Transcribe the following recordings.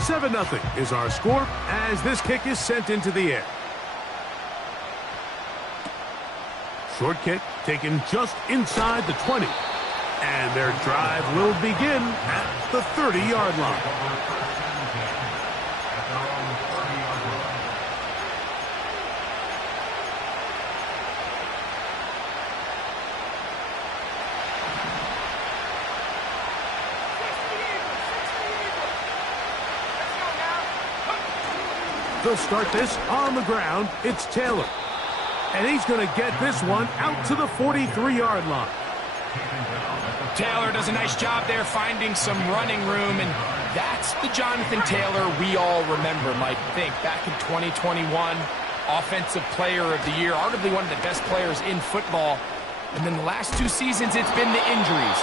7-0 is our score as this kick is sent into the air. Short kick taken just inside the 20. And their drive will begin at the 30-yard line. They'll start this on the ground. It's Taylor. And he's going to get this one out to the 43-yard line. Taylor does a nice job there finding some running room, and that's the Jonathan Taylor we all remember, Mike. Think back in 2021, Offensive Player of the Year, arguably one of the best players in football. And then the last 2 seasons, it's been the injuries.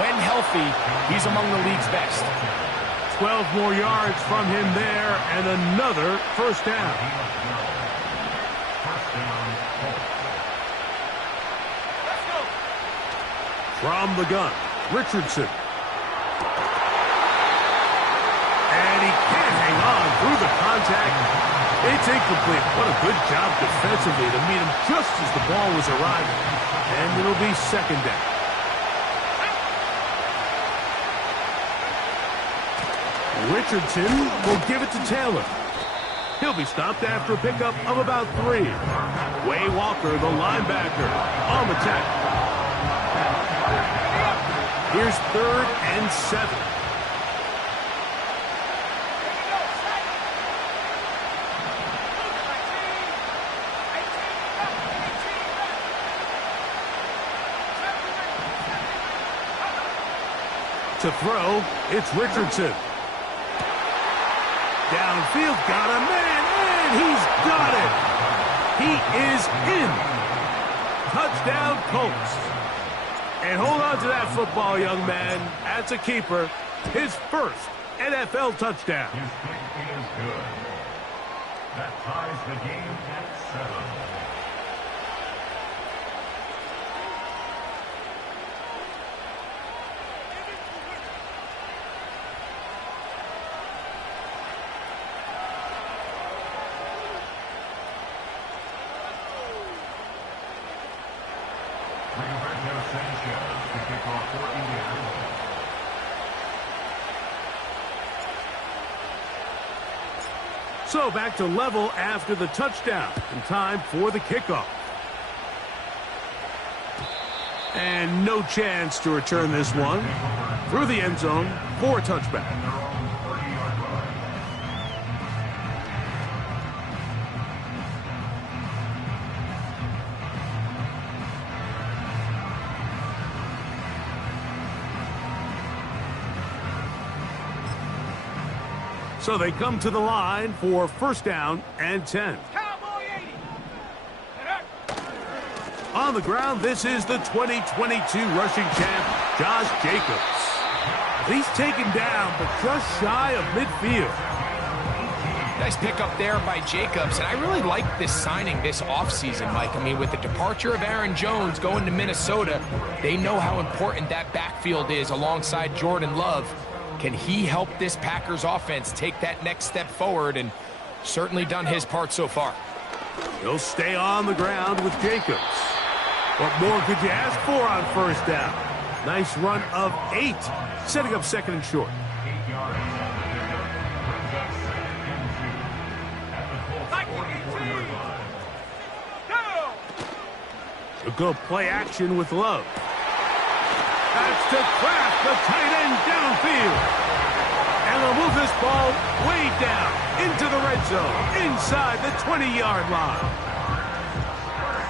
When healthy, he's among the league's best. 12 more yards from him there, and another first down. From the gun, Richardson. And he can't hang on through the contact. It's incomplete. What a good job defensively to meet him just as the ball was arriving. And it'll be second down. Richardson will give it to Taylor. He'll be stopped after a pickup of about 3. Way Walker, the linebacker, on the tackle. Here's 3rd and 7. To throw, it's Richardson. Downfield, got a man, and he's got it. He is in. Touchdown, Colts. And hold on to that football, young man. That's a keeper. His first NFL touchdown. His kick is good. That ties the game at 7. So back to level after the touchdown, and time for the kickoff. And no chance to return this one through the end zone for a touchback. So they come to the line for first down and 10. On the ground, this is the 2022 rushing champ, Josh Jacobs. He's taken down, but just shy of midfield. Nice pickup there by Jacobs, and I really like this signing this offseason, Mike. I mean, with the departure of Aaron Jones going to Minnesota, they know how important that backfield is alongside Jordan Love. Can he help this Packers offense take that next step forward? And certainly done his part so far. He'll stay on the ground with Jacobs. What more could you ask for on first down? Nice run of 8, setting up second and short. 8 yards. A good play action with Love. That's to Kraft, the tight end downfield. And they'll move this ball way down into the red zone, inside the 20-yard line.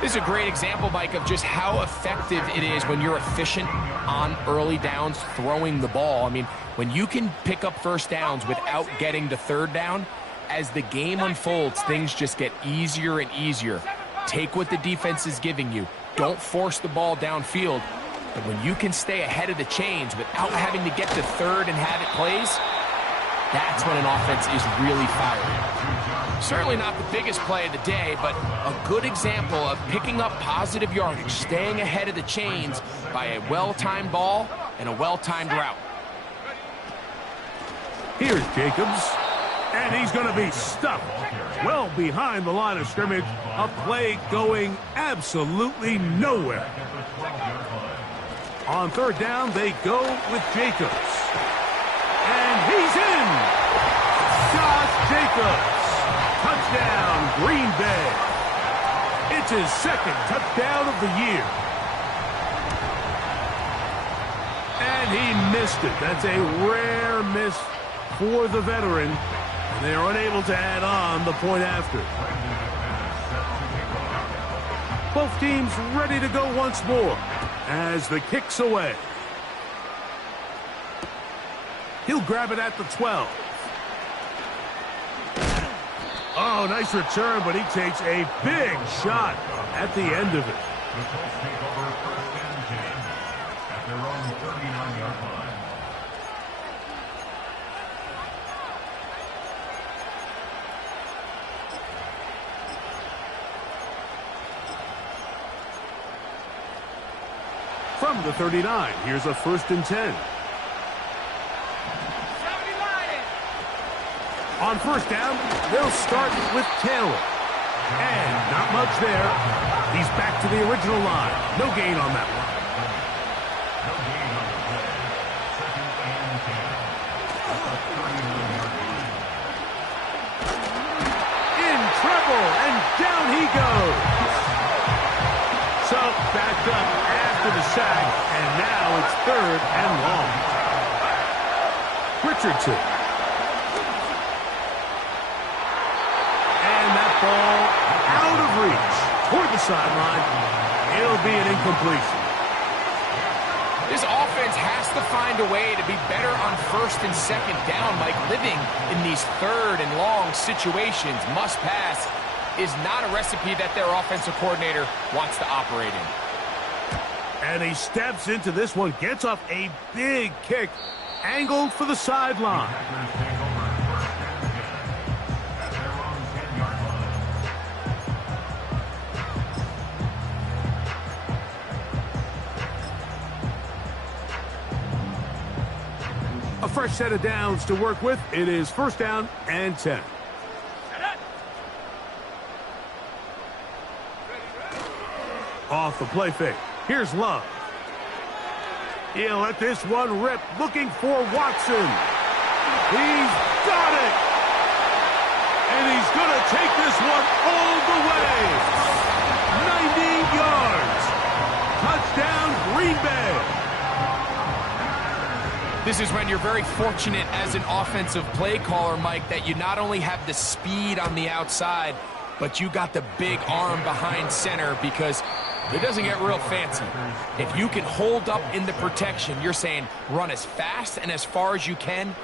This is a great example, Mike, of just how effective it is when you're efficient on early downs throwing the ball. I mean, when you can pick up first downs without getting to third down, as the game unfolds, things just get easier and easier. Take what the defense is giving you. Don't force the ball downfield. And when you can stay ahead of the chains without having to get to third and have it plays, that's when an offense is really firing. Certainly not the biggest play of the day, but a good example of picking up positive yardage, staying ahead of the chains by a well-timed ball and a well-timed route. Here's Jacobs And he's going to be stuffed well behind the line of scrimmage. A play going absolutely nowhere. On third down, they go with Jacobs. And he's in! Josh Jacobs. Touchdown, Green Bay. It's his second touchdown of the year. And he missed it. That's a rare miss for the veteran. And they are unable to add on the point after. Both teams ready to go once more as the kick's away. He'll grab it at the 12. Oh, nice return, but he takes a big shot at the end of it. The Colts take over first and 10 at their own 39-yard line. From the 39, here's a first and 10. On first down, they'll start with Taylor. And not much there. He's back to the original line. No gain on that one. No gain on the play. Second and 10 at the 31-yard line. In trouble, and down he goes. So, backed up after the sack, and now it's third and long. Richardson. Ball out of reach toward the sideline. It'll be an incompletion. This offense has to find a way to be better on first and second down. Mike, living in these third and long situations, must pass, is not a recipe that their offensive coordinator wants to operate in. And he steps into this one, gets off a big kick, angled for the sideline. A fresh set of downs to work with. It is first down and 10. Off the play fake. Here's Love. He'll let this one rip, looking for Watson. He's got it. And he's going to take this one all the way. 90 yards. Touchdown, Green Bay. This is when you're very fortunate as an offensive play caller, Mike, that you not only have the speed on the outside, but you got the big arm behind center, because it doesn't get real fancy. If you can hold up in the protection, you're saying run as fast and as far as you can.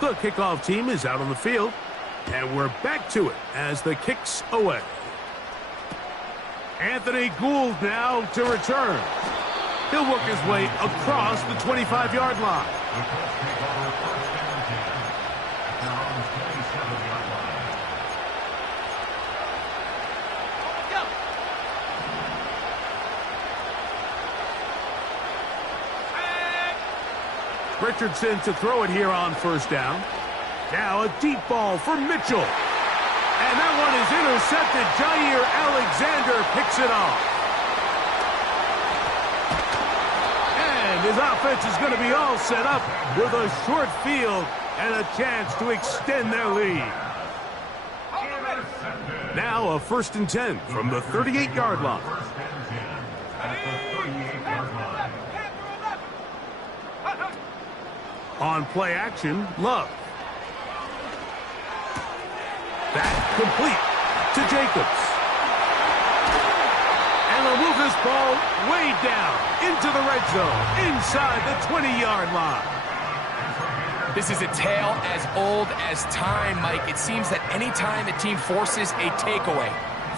The kickoff team is out on the field. And we're back to it as the kick's away. Anthony Gould now to return. He'll work his way across the 25-yard line. Richardson to throw it here on first down. Now a deep ball for Mitchell. And that one is intercepted. Jair Alexander picks it off. And his offense is going to be all set up with a short field and a chance to extend their lead. Now a first and 10 from the 38-yard line. On play action, Love. That complete to Jacobs. And they'll move this ball way down into the red zone, inside the 20-yard line. This is a tale as old as time, Mike. It seems that anytime a team forces a takeaway,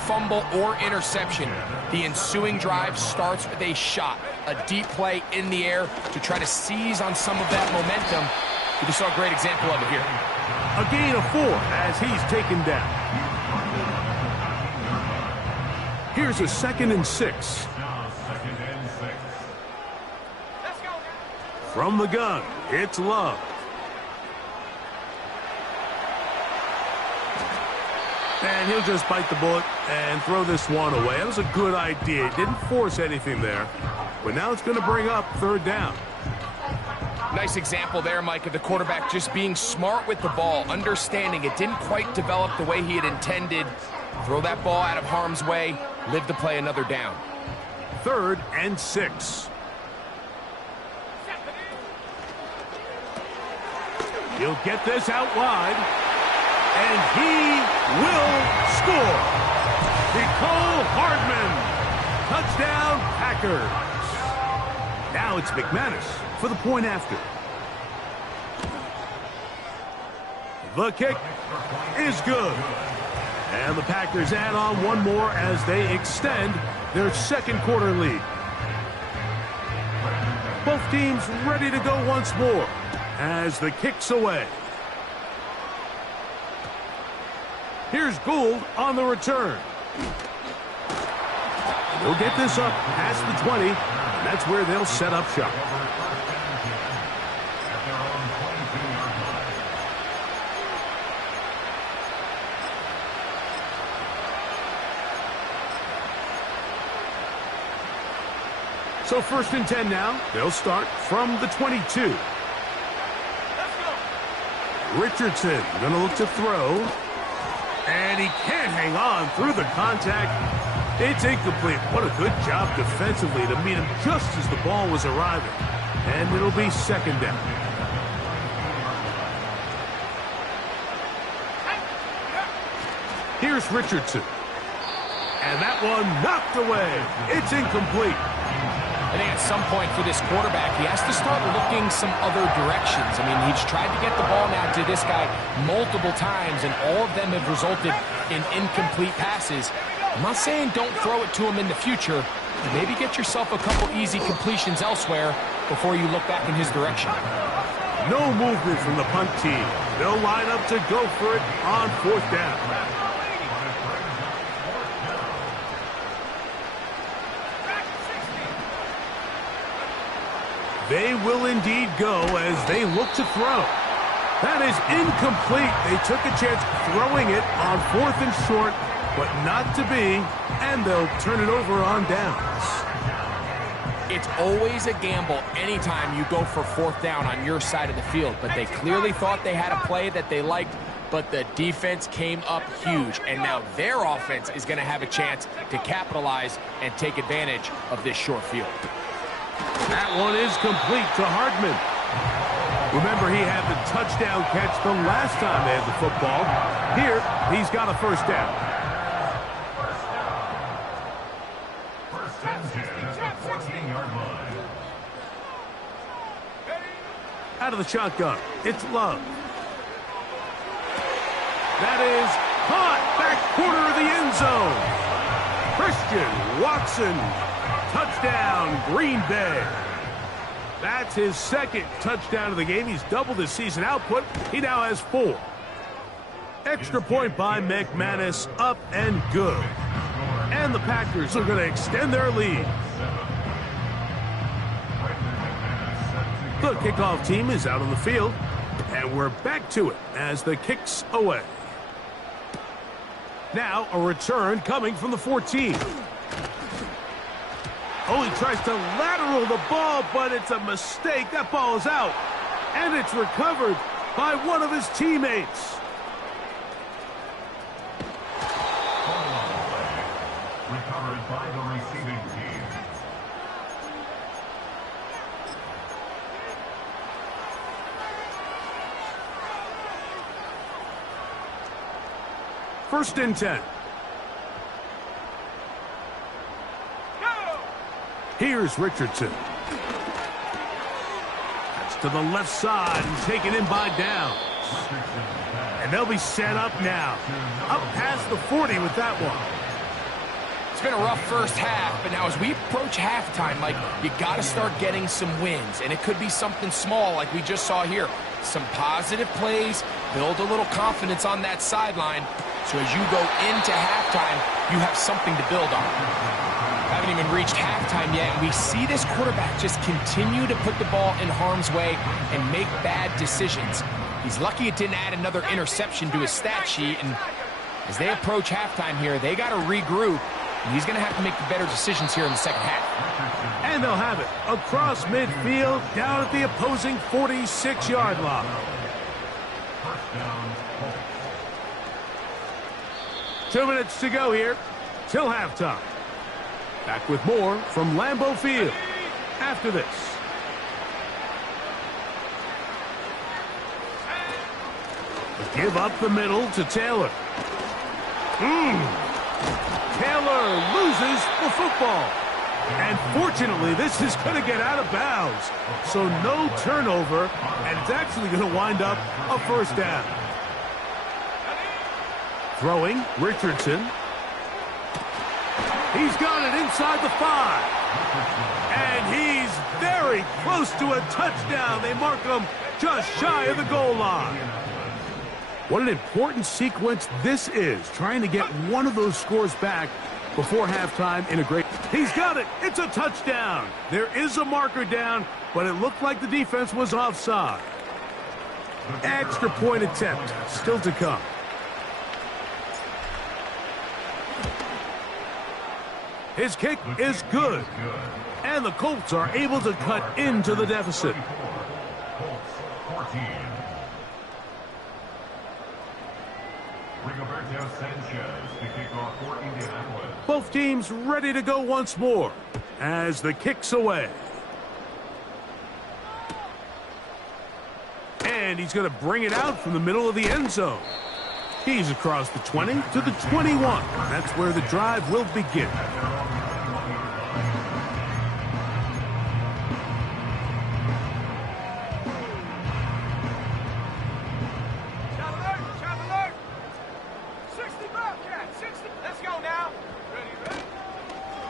fumble, or interception, the ensuing drive starts with a shot, a deep play in the air to try to seize on some of that momentum. We just saw a great example of it here. A gain of 4 as he's taken down. Here's a 2nd and 6. Now 2nd and 6. From the gun, it's Love. And he'll just bite the bullet and throw this one away. That was a good idea. He didn't force anything there. But now it's going to bring up 3rd down. Nice example there, Mike, of the quarterback just being smart with the ball, understanding it didn't quite develop the way he had intended. Throw that ball out of harm's way, live to play another down. 3rd and 6. He'll get this out wide, and he will score. Nicole Hardman, touchdown Packers. Now it's McManus for the point after. The kick is good. And the Packers add on one more as they extend their 2nd quarter lead. Both teams ready to go once more as the kick's away. Here's Gould on the return. They'll get this up past the 20. And that's where they'll set up shop. At their own 22-yard line. So 1st and 10 now. They'll start from the 22. Richardson going to look to throw. And he can't hang on through the contact. It's incomplete. What a good job defensively to meet him just as the ball was arriving. And it'll be 2nd down. Here's Richardson. And that one knocked away. It's incomplete. I think at some point for this quarterback, he has to start looking some other directions. I mean, he's tried to get the ball now to this guy multiple times, and all of them have resulted in incomplete passes. I'm not saying don't throw it to him in the future, but maybe get yourself a couple easy completions elsewhere before you look back in his direction. No movement from the punt team. They'll line up to go for it on 4th down. They will indeed go as they look to throw. That is incomplete. They took a chance throwing it on 4th and short, but not to be, and they'll turn it over on downs. It's always a gamble anytime you go for 4th down on your side of the field, but they clearly thought they had a play that they liked, but the defense came up huge, and now their offense is going to have a chance to capitalize and take advantage of this short field. That one is complete to Hardman. Remember, he had the touchdown catch the last time they had the football. Here, he's got a 1st down. 1st and 10 at the 14-yard line. Out of the shotgun, it's Love. That is caught back corner of the end zone. Christian Watson. Touchdown, Green Bay. That's his 2nd touchdown of the game. He's doubled his season output. He now has 4. Extra point by McManus, up and good. And the Packers are going to extend their lead. The kickoff team is out on the field, and we're back to it as the kick's away. Now a return coming from the 14. Oh, he tries to lateral the ball, but it's a mistake. That ball is out, and it's recovered by one of his teammates. Recovered by the receiving team. First and 10. Here's Richardson. That's to the left side and taken in by Downs. And they'll be set up now. Up past the 40 with that one. It's been a rough first half, but now as we approach halftime, Mike, you got to start getting some wins. And it could be something small like we just saw here. Some positive plays, build a little confidence on that sideline. So as you go into halftime, you have something to build on. Haven't even reached halftime yet, and we see this quarterback just continue to put the ball in harm's way and make bad decisions. He's lucky it didn't add another interception to his stat sheet, and as they approach halftime here, they got to regroup, and he's going to have to make the better decisions here in the second half. And they'll have it across midfield, down at the opposing 46-yard line. First down, Colts. 2 minutes to go here till halftime. Back with more from Lambeau Field after this. Give up the middle to Taylor. Taylor loses the football. And fortunately, this is going to get out of bounds. So no turnover, and it's actually going to wind up a first down. Throwing, Richardson. He's got it inside the 5. And he's very close to a touchdown. They mark him just shy of the goal line. What an important sequence this is, trying to get one of those scores back before halftime in a great... He's got it. It's a touchdown. There is a marker down, but it looked like the defense was offside. Extra point attempt still to come. His kick is good. And the Colts are able to cut into the deficit. Colts 14. Rigoberto Sanchez to kick off for Indianapolis. Both teams ready to go once more as the kick's away. And he's going to bring it out from the middle of the end zone. He's across the 20 to the 21. That's where the drive will begin.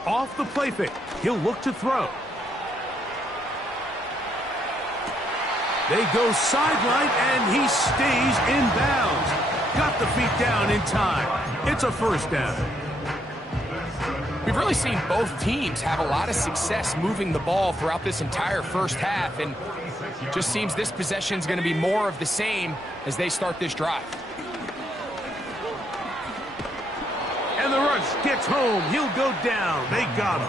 Off the play fake. He'll look to throw. They go sideline, and he stays in bounds. Got the feet down in time. It's a first down. We've really seen both teams have a lot of success moving the ball throughout this entire first half, and it just seems this possession is going to be more of the same as they start this drive. And the rush gets home. He'll go down. They got him.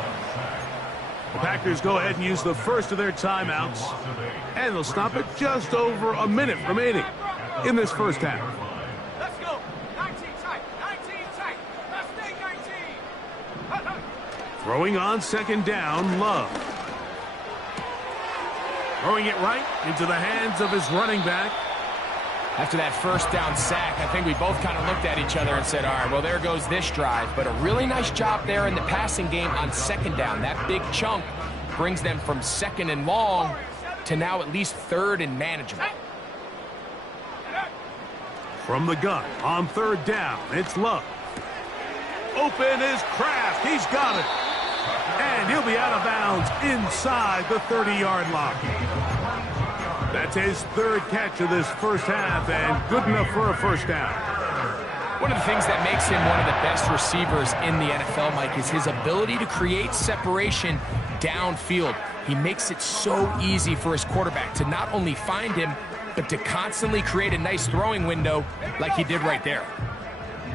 The Packers go ahead and use the first of their timeouts, and they'll stop it just over a minute remaining in this first half. Let's go. 19 tight. 19 tight. Let's stay 19. Throwing on second down, Love. Throwing it right into the hands of his running back. After that first down sack, I think we both kind of looked at each other and said, all right, well, there goes this drive. But a really nice job there in the passing game on second down. That big chunk brings them from second and long to now at least third and manageable. From the gun on third down, it's Love. Open is Kraft. He's got it. And he'll be out of bounds inside the 30-yard line. That's his third catch of this first half, and good enough for a first down. One of the things that makes him one of the best receivers in the NFL, Mike, is his ability to create separation downfield. He makes it so easy for his quarterback to not only find him, but to constantly create a nice throwing window like he did right there.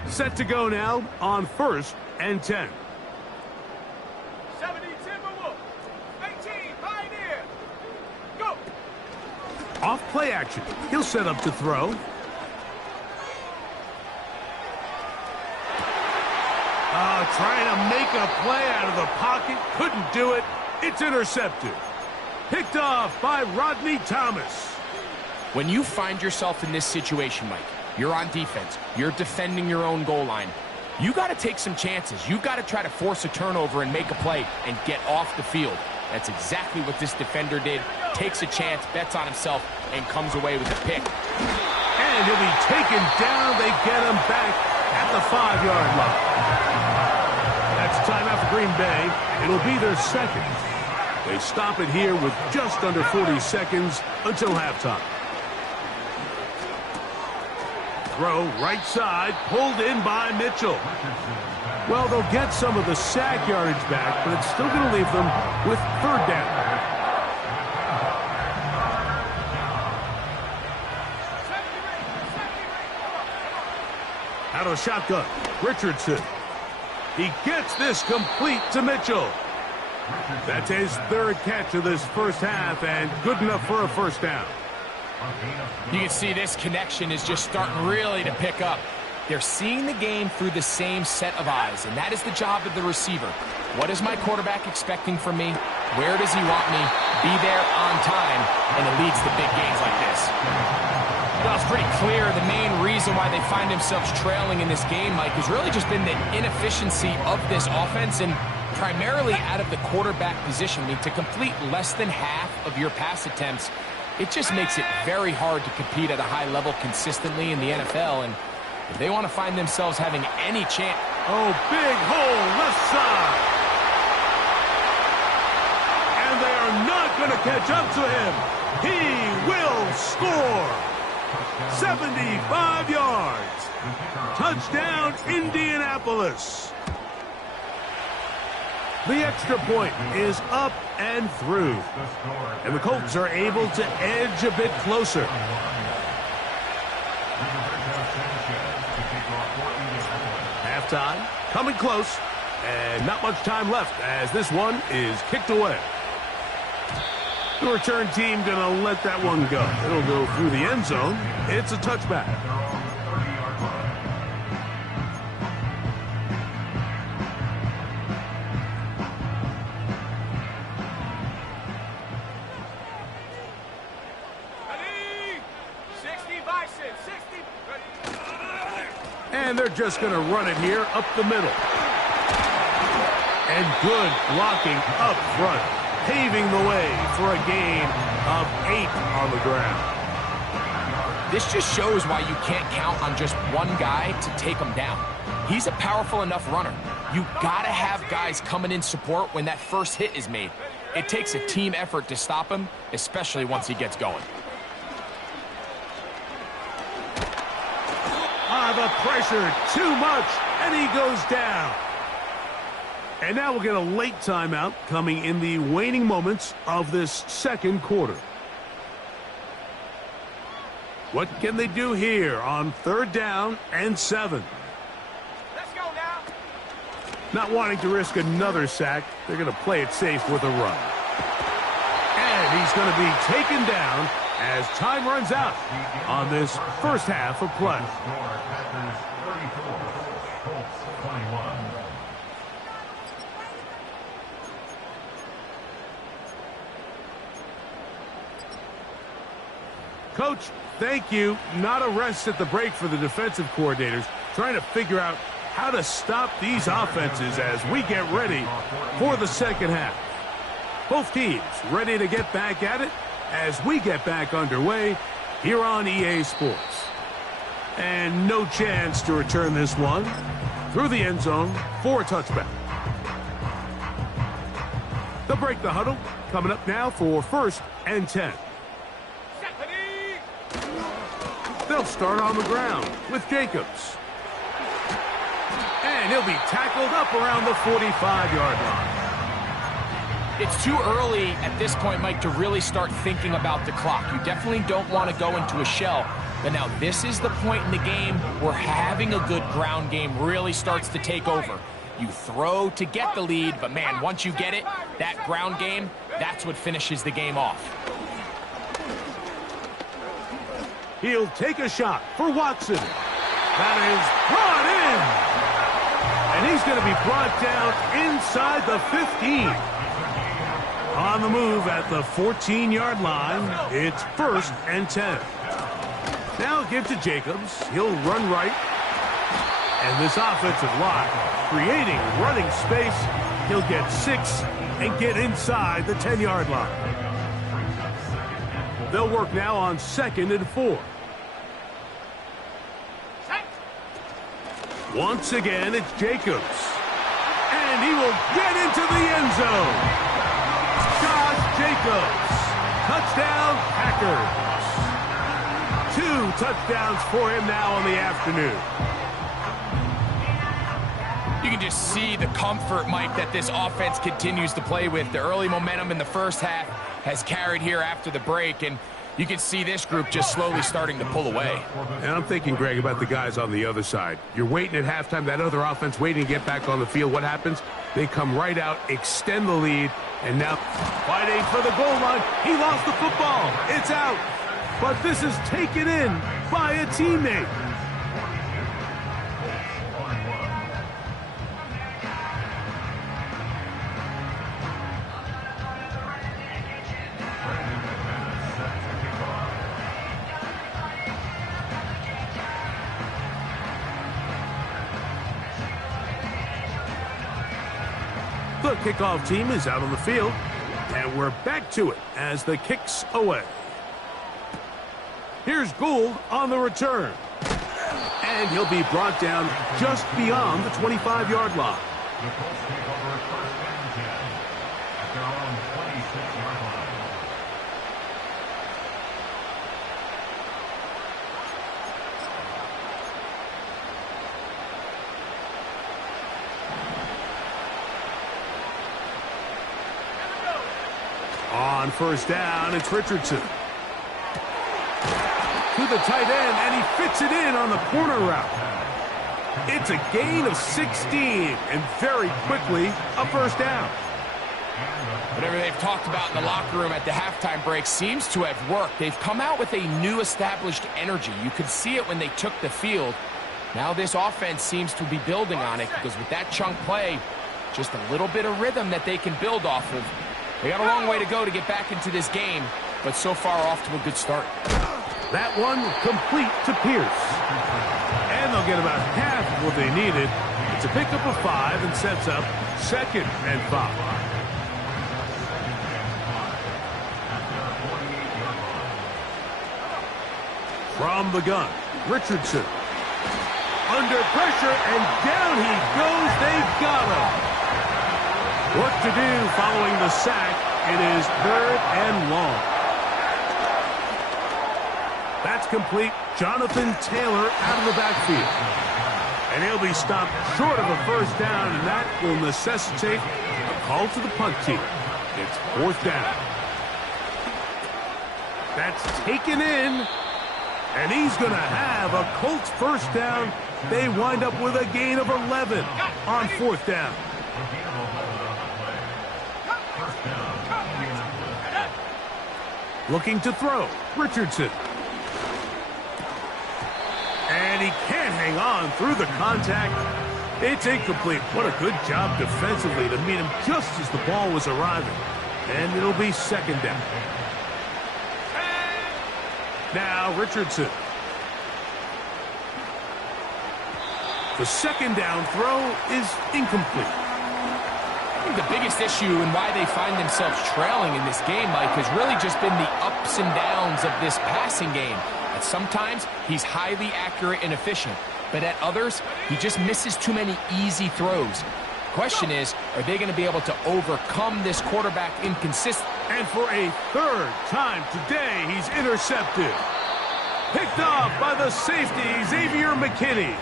Set to go now on 1st and 10. 70 Timberwolves. 18 Pioneer. Go. Off play action. He'll set up to throw. Trying to make a play out of the pocket. Couldn't do it. It's intercepted. Picked off by Rodney Thomas. When you find yourself in this situation, Mike, you're on defense. You're defending your own goal line. You got to take some chances. You got to try to force a turnover and make a play and get off the field. That's exactly what this defender did. Takes a chance, bets on himself, and comes away with a pick. And he'll be taken down. They get him back at the 5-yard line. That's timeout for Green Bay. It'll be their second. They stop it here with just under 40 seconds until halftime. throw, right side, pulled in by Mitchell. Well, they'll get some of the sack yardage back, but it's still going to leave them with third down. Out of the shotgun, Richardson. He gets this complete to Mitchell. That's his third catch of this first half, and good enough for a first down. You can see this connection is just starting really to pick up. They're seeing the game through the same set of eyes, and that is the job of the receiver. What is my quarterback expecting from me? Where does he want me? Be there on time, and it leads to big gains like this. Well, it's pretty clear the main reason why they find themselves trailing in this game, Mike, has really just been the inefficiency of this offense and primarily out of the quarterback position. I mean, to complete less than half of your pass attempts, it just makes it very hard to compete at a high level consistently in the NFL, and if they want to find themselves having any chance. Oh, big hole, left side. And they are not going to catch up to him. He will score. 75 yards. Touchdown, Indianapolis. The extra point is up and through. And the Colts are able to edge a bit closer. Halftime, coming close, and not much time left as this one is kicked away. The return team going to let that one go. It'll go through the end zone. It's a touchback. And they're just going to run it here up the middle. And good blocking up front, paving the way for a gain of 8 on the ground. This just shows why you can't count on just one guy to take him down. He's a powerful enough runner. You got to have guys coming in support when that first hit is made. It takes a team effort to stop him, especially once he gets going. The pressure, too much, and he goes down. And now we'll get a late timeout coming in the waning moments of this second quarter. What can they do here on 3rd down and 7? Let's go now. Not wanting to risk another sack, they're going to play it safe with a run. And he's going to be taken down as time runs out on this first half of play. Coach, thank you. Not a rest at the break for the defensive coordinators, trying to figure out how to stop these offenses as we get ready for the second half. Both teams ready to get back at it as we get back underway here on EA Sports. And no chance to return this one through the end zone for a touchback. They'll break the huddle. Coming up now for 1st and 10. They'll start on the ground with Jacobs. And he'll be tackled up around the 45-yard line. It's too early at this point, Mike, to really start thinking about the clock. You definitely don't want to go into a shell. But now this is the point in the game where having a good ground game really starts to take over. You throw to get the lead, but man, once you get it, that ground game, that's what finishes the game off. He'll take a shot for Watson. That is brought in. And he's going to be brought down inside the 15. On the move at the 14-yard line, it's 1st and 10. Now give to Jacobs. He'll run right. And this offensive line, creating running space, he'll get 6 and get inside the 10-yard line. They'll work now on 2nd and 4. Once again, it's Jacobs. And he will get into the end zone. Josh Jacobs. Touchdown, Packers. 2 touchdowns for him now on the afternoon. You can just see the comfort, Mike, that this offense continues to play with. The early momentum in the first half has carried here after the break, and you can see this group just slowly starting to pull away. And I'm thinking, Greg, about the guys on the other side. You're waiting at halftime, that other offense waiting to get back on the field. What happens? They come right out, extend the lead, and now fighting for the goal line. He lost the football. It's out. But this is taken in by a teammate. The kickoff team is out on the field, and we're back to it as the kick's away. Here's Gould on the return, and he'll be brought down just beyond the 25-yard line. The Colts take over at 1st and 10 at their own 26-yard line. On 1st down, it's Richardson. To the tight end, and he fits it in on the corner route. It's a gain of 16, and very quickly, a 1st down. Whatever they've talked about in the locker room at the halftime break seems to have worked. They've come out with a new established energy. You could see it when they took the field. Now this offense seems to be building on it, because with that chunk play, just a little bit of rhythm that they can build off of. They got a long way to go to get back into this game, but so far off to a good start. That one complete to Pierce. And they'll get about half of what they needed. It's a pickup of 5 and sets up 2nd and 5. From the gun, Richardson. Under pressure, and down he goes. They've got him. Work to do following the sack. It is 3rd and long. That's complete. Jonathan Taylor out of the backfield. And he'll be stopped short of a 1st down, and that will necessitate a call to the punt team. It's 4th down. That's taken in, and he's going to have a Colts 1st down. They wind up with a gain of 11 on 4th down. Looking to throw, Richardson. And he can't hang on through the contact. It's incomplete. What a good job defensively to meet him just as the ball was arriving. And it'll be 2nd down. Now Richardson. The 2nd down throw is incomplete. I think the biggest issue and why they find themselves trailing in this game, Mike, has really just been the ups and downs of this passing game. And sometimes he's highly accurate and efficient, but at others, he just misses too many easy throws. Question is, are they going to be able to overcome this quarterback inconsistency? And for a 3rd time today, he's intercepted. Picked off by the safety, Xavier McKinney.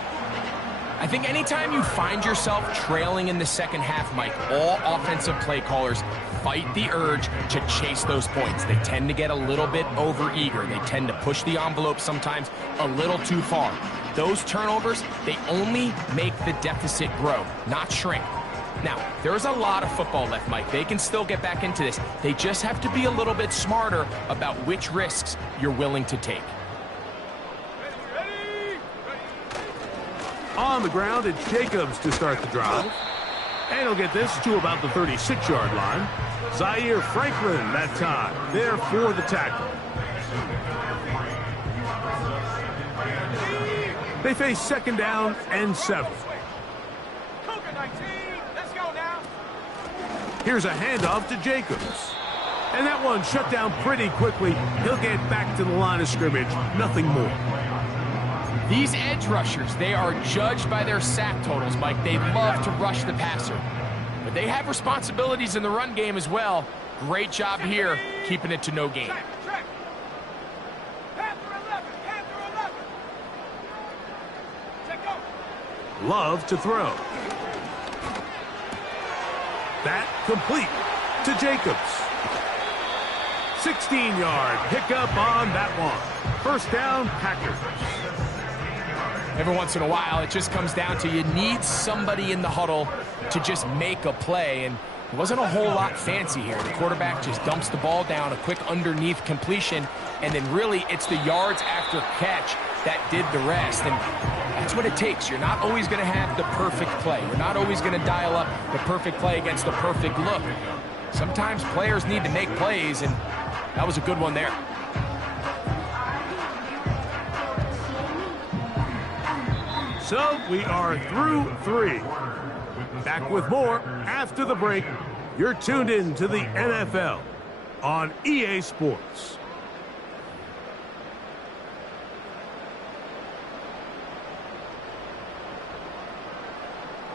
I think anytime you find yourself trailing in the 2nd half, Mike, all offensive play callers fight the urge to chase those points. They tend to get a little bit overeager. They tend to push the envelope sometimes a little too far. Those turnovers, they only make the deficit grow, not shrink. Now, there's a lot of football left, Mike. They can still get back into this. They just have to be a little bit smarter about which risks you're willing to take. On the ground, it's Jacobs to start the drive. And he'll get this to about the 36-yard line. Zaire Franklin that time, there for the tackle. They face 2nd down and 7. Let's go now. Here's a handoff to Jacobs. And that one shut down pretty quickly. He'll get back to the line of scrimmage, nothing more. These edge rushers, they are judged by their sack totals, Mike. They love to rush the passer. But they have responsibilities in the run game as well. Great job here, keeping it to no gain. Panther 11, Panther Love to throw. That complete to Jacobs. 16-yard pickup on that one. First down, Packers. Every once in a while, it just comes down to you need somebody in the huddle to just make a play, and it wasn't a whole lot fancy here. The quarterback just dumps the ball down, a quick underneath completion, and then really it's the yards after catch that did the rest, and that's what it takes. You're not always going to have the perfect play. You're not always going to dial up the perfect play against the perfect look. Sometimes players need to make plays, and that was a good one there. So we are through 3. Back with more after the break. You're tuned in to the NFL on EA Sports.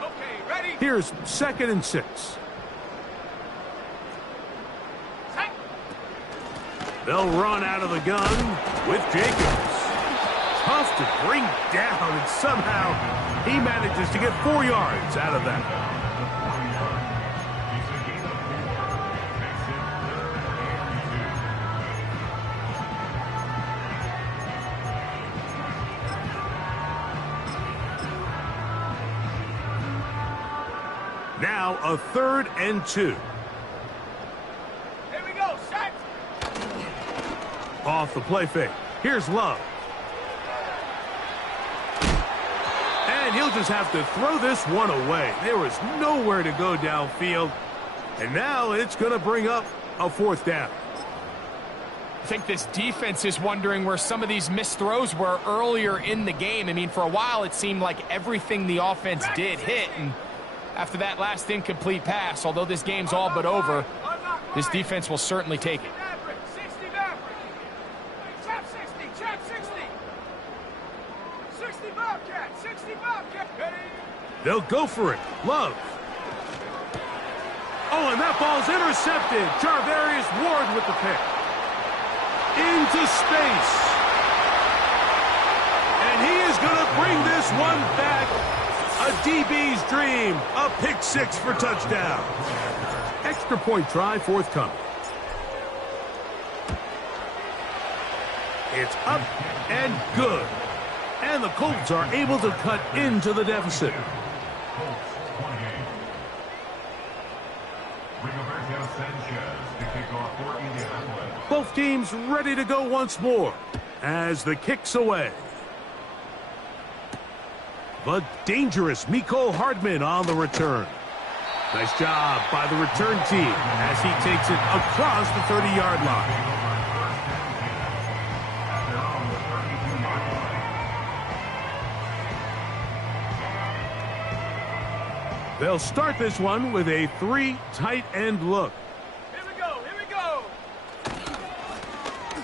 Okay, ready? Here's 2nd and 6. They'll run out of the gun with Jacobs. Tough to bring down, and somehow he manages to get 4 yards out of that. Now a 3rd and 2. Here we go, set. Off the play fake. Here's Love. And he'll just have to throw this one away. There was nowhere to go downfield. And now it's going to bring up a 4th down. I think this defense is wondering where some of these missed throws were earlier in the game. I mean, for a while it seemed like everything the offense did hit, and after that last incomplete pass, although this game's all but over, this defense will certainly take it. 60 Maverick. Chap 60, chap 60. 60 Bobcat, 60 Bobcat. Ready? They'll go for it. Love. Oh, and that ball's intercepted. Charvarius Ward with the pick. Into space. And he is going to bring this one back. A DB's dream. A pick 6 for touchdown. Extra point try forthcoming. It's up and good. And the Colts are able to cut into the deficit. Both teams ready to go once more as the kick's away. The dangerous Mecole Hardman on the return. Nice job by the return team as he takes it across the 30-yard line. They'll start this one with a 3 tight end look. Here we go, here we go.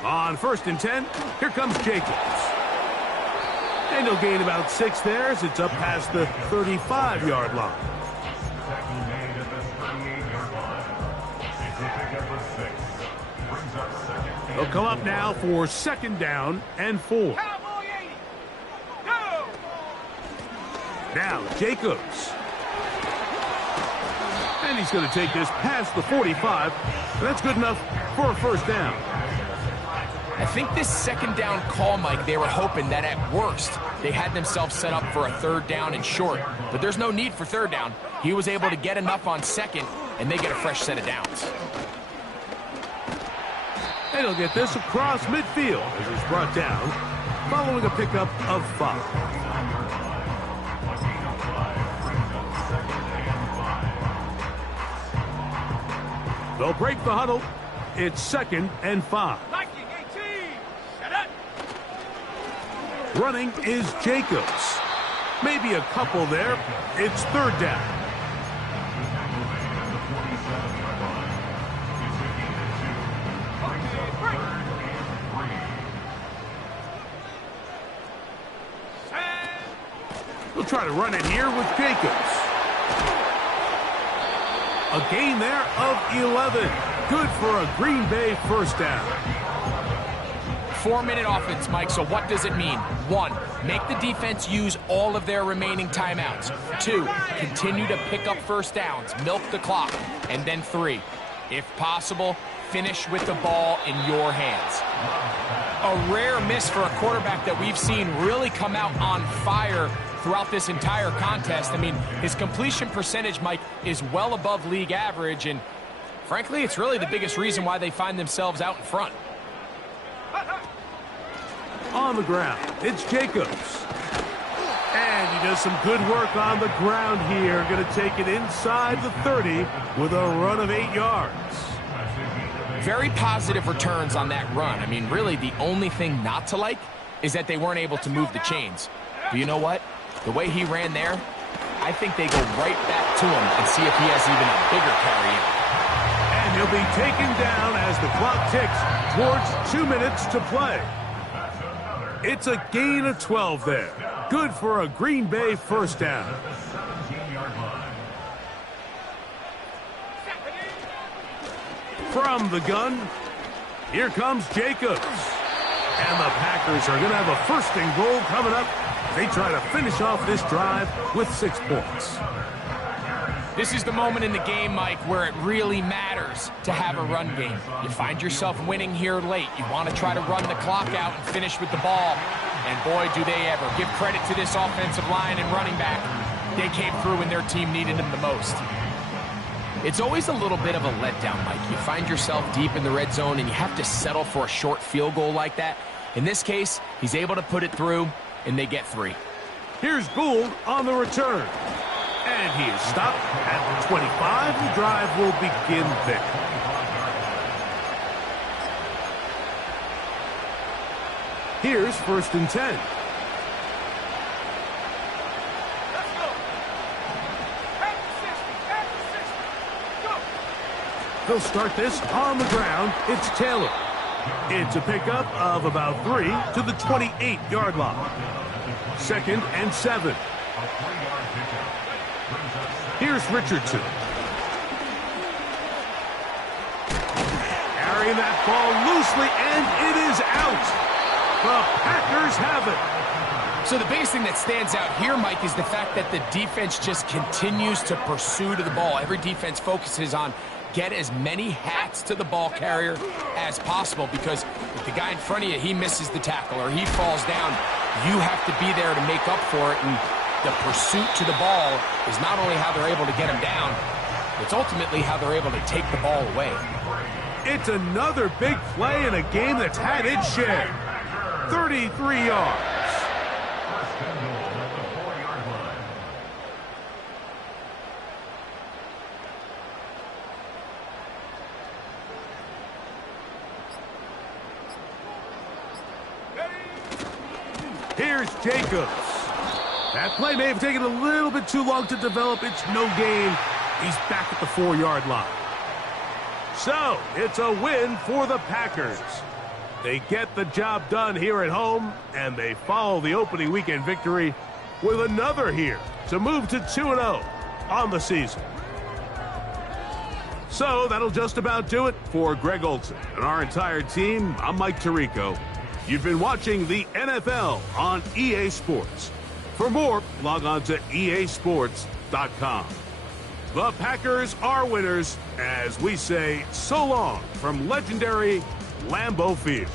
On 1st and 10, here comes Jacobs. And he'll gain about 6 there as it's up past the 35-yard line. They'll come up now for 2nd down and 4. Cowboy 80. Go. Now Jacobs. And he's going to take this past the 45. That's good enough for a 1st down. I think this 2nd down call, Mike, they were hoping that at worst they had themselves set up for a 3rd down and short. But there's no need for 3rd down. He was able to get enough on 2nd, and they get a fresh set of downs. And he'll get this across midfield as it's brought down, following a pickup of 5. They'll break the huddle. It's 2nd and 5. Viking 18. Shut up. Running is Jacobs. Maybe a couple there. It's 3rd down. We'll try to run it here with Jacobs. A gain there of 11. Good for a Green Bay 1st down. 4-minute offense, Mike, so what does it mean? 1, make the defense use all of their remaining timeouts. 2, continue to pick up first downs, milk the clock. And then 3, if possible, finish with the ball in your hands. A rare miss for a quarterback that we've seen really come out on fire throughout this entire contest. I mean, his completion percentage, Mike, is well above league average, and frankly, it's really the biggest reason why they find themselves out in front. On the ground, it's Jacobs. And he does some good work on the ground here. Going to take it inside the 30 with a run of 8 yards. Very positive returns on that run. I mean, really, the only thing not to like is that they weren't able to move the chains. But you know what? The way he ran there, I think they go right back to him and see if he has even a bigger carry in. And he'll be taken down as the clock ticks towards 2 minutes to play. It's a gain of 12 there. Good for a Green Bay first down. From the gun, here comes Jacobs. And the Packers are going to have a first and goal coming up. They try to finish off this drive with 6 points. This is the moment in the game, Mike, where it really matters to have a run game. You find yourself winning here late. You want to try to run the clock out and finish with the ball. And boy, do they ever. Give credit to this offensive line and running back. They came through when their team needed them the most. It's always a little bit of a letdown, Mike. You find yourself deep in the red zone and you have to settle for a short field goal like that. In this case, he's able to put it through, and they get 3. Here's Gould on the return. And he is stopped at the 25. The drive will begin there. Here's 1st and 10. They'll start this on the ground. It's Taylor. It's a pickup of about 3 to the 28-yard line. 2nd and 7. Here's Richardson. Carrying that ball loosely, and it is out. The Packers have it. So the biggest thing that stands out here, Mike, is the fact that the defense just continues to pursue to the ball. Every defense focuses on get as many hats to the ball carrier as possible, because if the guy in front of you, he misses the tackle or he falls down, you have to be there to make up for it. And the pursuit to the ball is not only how they're able to get him down, it's ultimately how they're able to take the ball away. It's another big play in a game that's had its share. 33 yards. Here's Jacobs. That play may have taken a little bit too long to develop. It's no gain. He's back at the 4-yard line. So, it's a win for the Packers. They get the job done here at home, and they follow the opening weekend victory with another here to move to 2-0 on the season. So, that'll just about do it for Greg Olson and our entire team. I'm Mike Tirico. You've been watching the NFL on EA Sports. For more, log on to easports.com. The Packers are winners as we say so long from legendary Lambeau Field.